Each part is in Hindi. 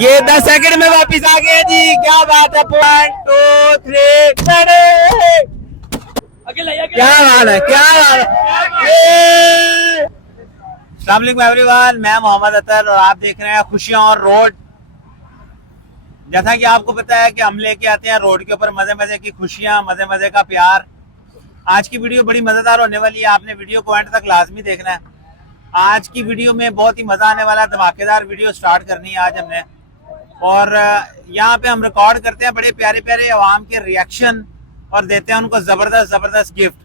ये 10 सेकंड में वापिस आ गए जी, क्या बात है। 1 2 3 क्या बात है, क्या बात है। अस्सलाम वालेकुम एवरीवन, मैं मोहम्मद अतर और आप देख रहे हैं खुशियां और रोड। जैसा कि आपको पता है कि हम लेके आते हैं रोड के ऊपर मजे मजे की खुशियां, मजे मजे का प्यार। आज की वीडियो बड़ी मजेदार होने वाली है, आपने वीडियो को एंड तक लाजमी देखना है। आज की वीडियो में बहुत ही मजा आने वाला है, धमाकेदार वीडियो स्टार्ट करनी है आज हमने। और यहाँ पे हम रिकॉर्ड करते हैं बड़े प्यारे प्यारे अवाम के रिएक्शन और देते हैं उनको जबरदस्त जबरदस्त गिफ्ट।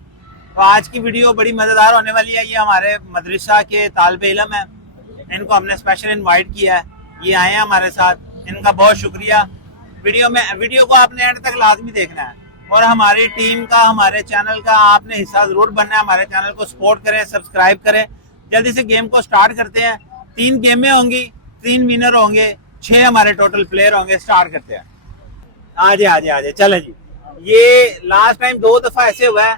तो आज की वीडियो बड़ी मजेदार होने वाली है। ये हमारे मदरसा के तालिबे इल्म है, इनको हमने स्पेशल इनवाइट किया है, ये आए हैं हमारे साथ, इनका बहुत शुक्रिया। वीडियो को आपने एंड तक लाजमी देखना है और हमारी टीम का, हमारे चैनल का आपने हिस्सा जरूर बनना है। हमारे चैनल को सपोर्ट करें, सब्सक्राइब करें। जल्दी से गेम को स्टार्ट करते हैं। 3 गेमें होंगी, 3 विनर होंगे, 6 हमारे टोटल प्लेयर होंगे। स्टार्ट करते हैं। आजे आजे आजे चले जी। ये लास्ट टाइम 2 दफा ऐसे हुआ है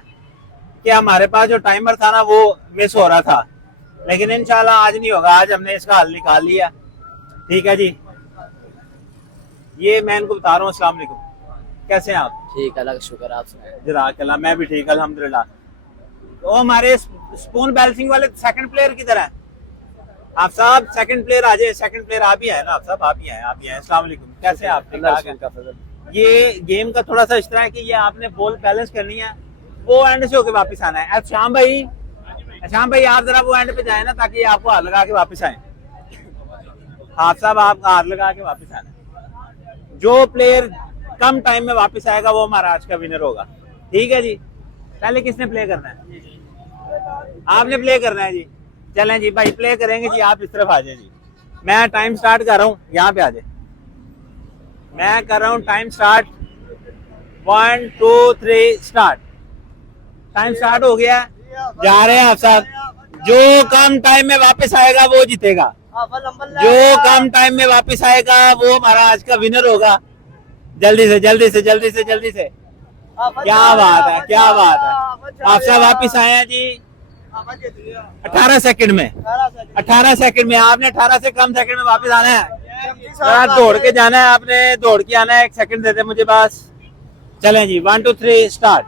कि हमारे पास जो टाइमर था ना वो मिस हो रहा था, लेकिन इंशाल्लाह आज नहीं होगा। आज हमने इसका हल निकाल लिया। ठीक है जी, ये मैं इनको बता रहा हूँ। अस्सलाम वालेकुम, कैसे हैं आप? ठीक, अल्लाह का शुक्र। आप सुनाएं? जज़ाकल्लाह, मैं भी ठीक अल्हम्दुलिल्लाह। तो हमारे स्पून बैलेंसिंग वाले सेकंड प्लेयर किधर है? आप साहब सेकंड प्लेयर आ जाए। सेकंड प्लेयर आप ही है ना? आप साहब आप ही हैं, आप ही हैं। अस्सलाम वालेकुम, कैसे हैं आप? ये गेम का थोड़ा सा इस तरह है कि ये आपने बॉल बैलेंस करनी है, वो एंड से होके वापस आना है। शाम भाई, आप जरा वो एंड पे जाए ना, ताकि आपको हाथ लगा के वापस आए। आप साहब आप हाथ लगा के वापस आना। जो प्लेयर कम टाइम में वापस आएगा वो हमारा आज का विनर होगा। ठीक है जी। पहले किसने प्ले करना है? आपने प्ले करना है जी। चलें जी भाई, प्ले करेंगे जी। आप इस तरफ आ जाए जी। मैं टाइम स्टार्ट कर रहा हूँ, यहाँ पे आ जाए। मैं कर रहा हूँ time start. 1 2 3 start. Time start हो गया, जा रहे हैं आप साहब। जो कम टाइम में वापस आएगा वो जीतेगा। जो कम टाइम में वापस आएगा वो हमारा आज का विनर होगा। जल्दी से जल्दी से जल्दी से जल्दी से। क्या बात है, क्या बात है। आप सब वापस आए हैं जी 18 सेकंड में। 18 सेकंड में आपने 18 से कम सेकंड में वापस आना है। दौड़ के जाना है, आपने दौड़ के आना है। 1 सेकंड देते मुझे बस। चलें जी, 1 2 3 स्टार्ट।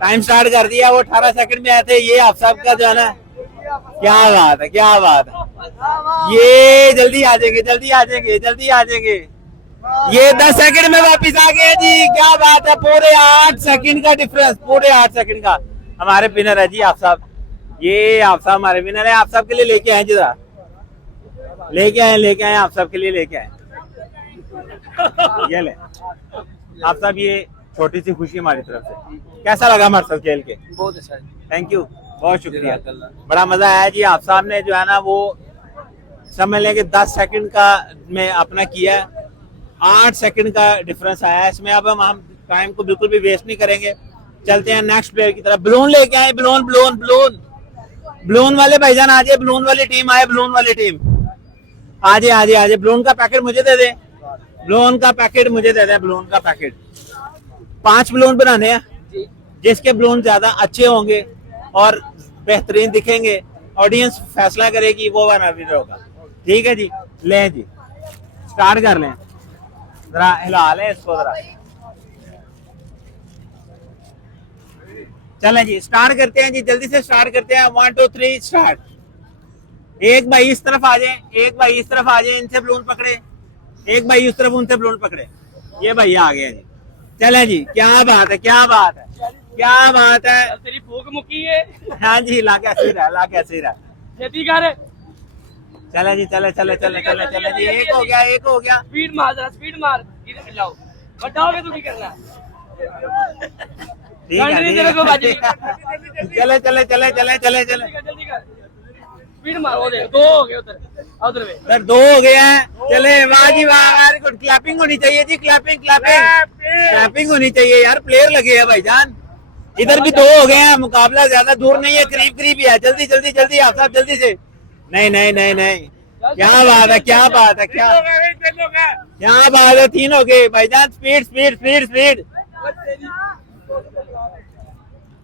टाइम स्टार्ट कर दिया। वो 18 सेकंड में आए थे। ये आप सबका जो है ना, क्या बात है, क्या बात है। ये जल्दी आ जाएंगे, जल्दी आ जाएंगे, जल्दी आ जाएंगे। ये 10 सेकंड में वापस आ गए जी, क्या बात है। पूरे 8 सेकंड का डिफरेंस, पूरे 8 सेकंड का हमारे विनर है जी आप साहब। ये आप साहब हमारे विनर है। आप सबके लिए लेके आए जरा, लेके आए आप सबके लिए लेके आए। ये ले आप साहब, ये छोटी सी खुशी हमारी तरफ से। कैसा लगा हमारे साथ खेल के? बहुत अच्छा। थैंक यू, बहुत शुक्रिया, बड़ा मजा आया जी। आप साहब ने जो है ना वो समझ लें कि 10 सेकंड का में अपना किया है। 8 सेकंड का डिफरेंस आया है इसमें। अब हम टाइम को बिल्कुल भी वेस्ट नहीं करेंगे। चलते हैं नेक्स्ट प्लेयर की तरफ। बलून लेके आए, बलून बलून बलून बलून वाले भाईजान आ जाए। बलून वाली टीम आए, बलून वाली टीम आ जाए, आ जाए, आ जाए। बलून का पैकेट मुझे दे दे, बलून का पैकेट मुझे दे दे, बलून का पैकेट। 5 बलून बनाने हैं, जिसके बलून ज्यादा अच्छे होंगे और बेहतरीन दिखेंगे, ऑडियंस फैसला करेगी, वो वाला विनर होगा। ठीक है जी, लें जी, स्टार्ट कर लें। जरा हिला लें इसको जरा। चलें जी, स्टार्ट करते हैं जी, जल्दी से स्टार्ट करते हैं। 1 2 3 स्टार्ट। एक भाई इस तरफ आ जाए, एक भाई इस तरफ आ जाए, इनसे बलून पकड़े। एक भाई उस तरफ, उनसे बलून पकड़े। ये भाई आ गए जी। चलें जी, क्या बात है, क्या बात है, क्या बात है। तेरी भूख मुक्की है। हाँ जी, ला कैसे रहा, ला कैसे रहा। चले जी, चले चले चले चले चले जी। एक हो गया, एक हो गया। स्पीड मार जरा, स्पीड मार। इधर जाओ, बताओगे तू क्या करना। ठीक है, चले चले चले चले चले चले। जल्दी कर, स्पीड मार। वो दे 2 हो गए उधर, उधर में सर 2 हो गए हैं। चले, वाह जी वाह, वेरी गुड। क्लैपिंग होनी चाहिए जी, क्लैपिंग क्लैपिंग क्लैपिंग होनी चाहिए यार। प्लेयर लगे हैं भाईजान। इधर भी 2 हो गए हैं। मुकाबला ज्यादा दूर नहीं है, करीब करीब ही है। जल्दी जल्दी जल्दी आप साहब, जल्दी से। नहीं नहीं नहीं नहीं, क्या बात है, क्या बात है, क्या बात है। 3 हो गए भाईजान। Speed speed speed speed.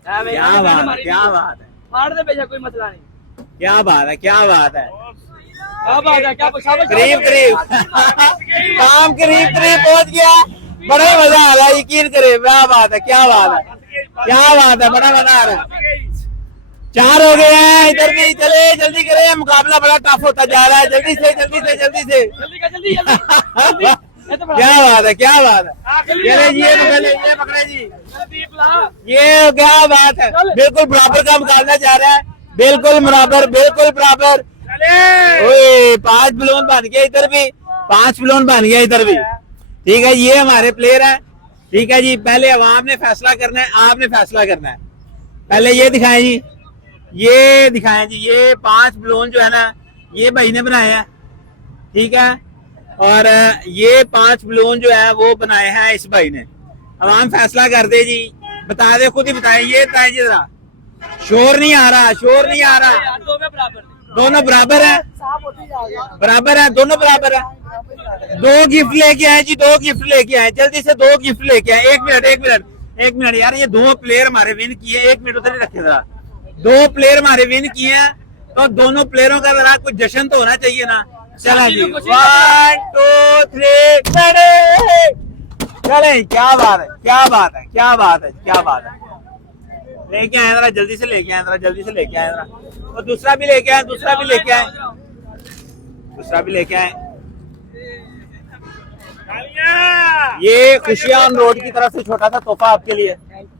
क्या बात है, क्या बात है। मार दे बेजा, कोई मसला नहीं। क्या बात है, क्या बात है। क्या बात है, क्या करीब करीब इनाम करीब करीब पहुंच गया। बड़ा ही मजा आ रहा है, यकीन करे। क्या बात है, क्या बात है, क्या बात है, बड़ा मजा आ रहा है। 4 हो गए हैं इधर भी। चले जल्दी करें, मुकाबला बड़ा टफ होता जा रहा है। जल्दी से जल्दी से जल्दी से। जल्दी कर, जल्दी जल्दी। क्या बात है, क्या बात है। चले ये पकड़े जी, जल्दी ला। ये क्या बात है। बिल्कुल बराबर का मुकाबला जा रहा है, बिल्कुल बराबर, बिल्कुल बराबर। ओए 5 बलून बन गया इधर भी, 5 बलून बन गया इधर भी। ठीक है, ये हमारे प्लेयर हैं। ठीक है जी, पहले अवाम ने फैसला करना है, आपने फैसला करना है। पहले ये दिखाएं जी, ये दिखाएं जी। ये 5 बलून जो है ना, ये भाई ने बनाए हैं। ठीक है, और ये 5 बलून जो है वो बनाए हैं इस भाई ने। अवाम फैसला कर दे जी, बता दे, खुद ही बताए। ये बताए जी जरा, शोर नहीं आ रहा, शोर नहीं आ रहा। दो में बराबर। दोनों बराबर है, बराबर है, दोनों बराबर है। 2 गिफ्ट लेके आए जी, 2 गिफ्ट लेके आए, जल्दी से 2 गिफ्ट लेके आए। 1 मिनट 1 मिनट 1 मिनट यार, ये 2 प्लेयर हमारे विन किए। 1 मिनट उधर ही रखे जरा। 2 प्लेयर हमारे विन किए हैं, तो दोनों प्लेयरों का जरा कुछ जश्न तो होना चाहिए ना। चला जी, 1 2 3 चले। क्या बात है, क्या बात है, क्या बात है, क्या बात है। लेके आए जरा, जल्दी से लेके आए जरा, जल्दी से लेके आए जरा। और दूसरा भी लेके आए, दूसरा भी लेके आए, दूसरा भी लेके आए। ये खुशियां ऑन रोड की तरफ से छोटा सा तोहफा आपके लिए।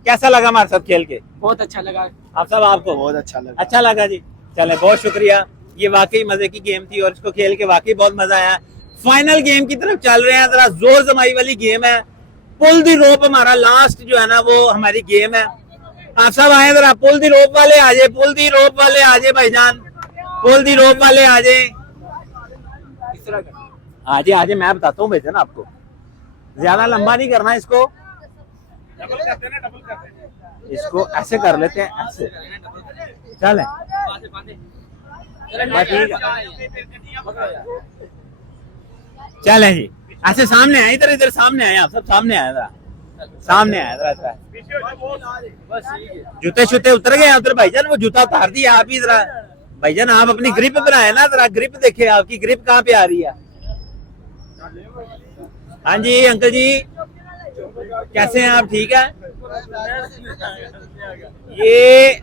कैसा लगा हमारे साथ खेल के? बहुत अच्छा लगा। आप सब, आपको बहुत अच्छा लगा जी। चले, बहुत शुक्रिया। ये वाकई मजे की गेम थी और इसको खेल के वाकई बहुत मजा आया। फाइनल गेम की तरफ चल रहे हैं, जरा जोर जमाई वाली गेम है। पुल दी रोप हमारा लास्ट जो है ना वो हमारी गेम है। आप सब आए जरा, पुल दी रोप वाले आ जाए, पुल दी रोप वाले आ जाए भाईजान, पुल दी रोप वाले आ जाए। आजे आजे, मैं बताता हूँ भाईजान आपको, ज्यादा लंबा नहीं करना इसको। इसको ऐसे कर लेते हैं, ऐसे चले। ठीक है, चले जी, ऐसे सामने आए, इधर इधर सामने आए, आप सब सामने आए जरा, सामने आए जरा। जूते शूते उतर गए उधर भाईजान, वो जूता उतार दिया आप ही जरा। भाईजान आप अपनी ग्रिप बनाए ना, जरा ग्रिप देखे, आपकी ग्रिप कहाँ पे आ रही है। हाँ जी अंकल जी, कैसे हैं आप? ठीक है। ये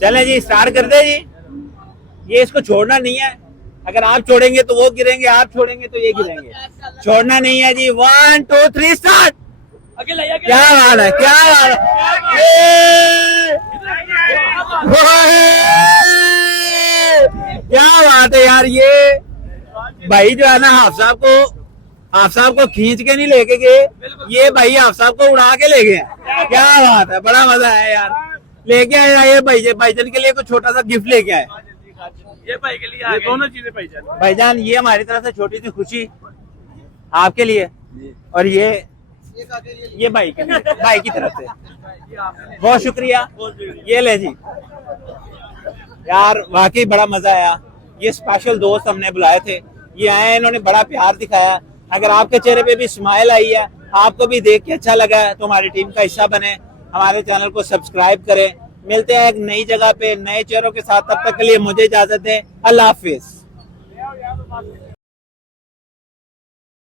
चले जी, स्टार्ट कर दे जी। ये इसको छोड़ना नहीं है, अगर आप छोड़ेंगे तो वो गिरेंगे, आप छोड़ेंगे तो ये गिरेंगे। छोड़ना नहीं है जी। 1 2 3 स्टार्ट। क्या बात है, क्या बात है, क्या बात है यार। ये भाई जो है ना, हाफ साहब को खींच के नहीं लेके गए, ये भाई हाफ साहब को उड़ा के ले गए। क्या बात है, बड़ा मजा आया यार। लेके आए ये भाईजान के लिए कुछ छोटा सा गिफ्ट लेके आए। ये भाई के लिए ये दोनों चीजें भाईजान, ये हमारी तरफ से छोटी सी खुशी आपके लिए, और ये भाई के लिए, भाई की तरफ से बहुत शुक्रिया। ये ले जी यार, वाकई बड़ा मजा आया। ये स्पेशल दोस्त हमने बुलाए थे, ये आए, इन्होंने बड़ा प्यार दिखाया। अगर आपके चेहरे पे भी स्माइल आई है, आपको भी देख के अच्छा लगा है, तो हमारी टीम का हिस्सा बने, हमारे चैनल को सब्सक्राइब करें। मिलते हैं एक नई जगह पे नए चेहरों के साथ, तब तक के लिए मुझे इजाजत दें। अल्लाह हाफिज।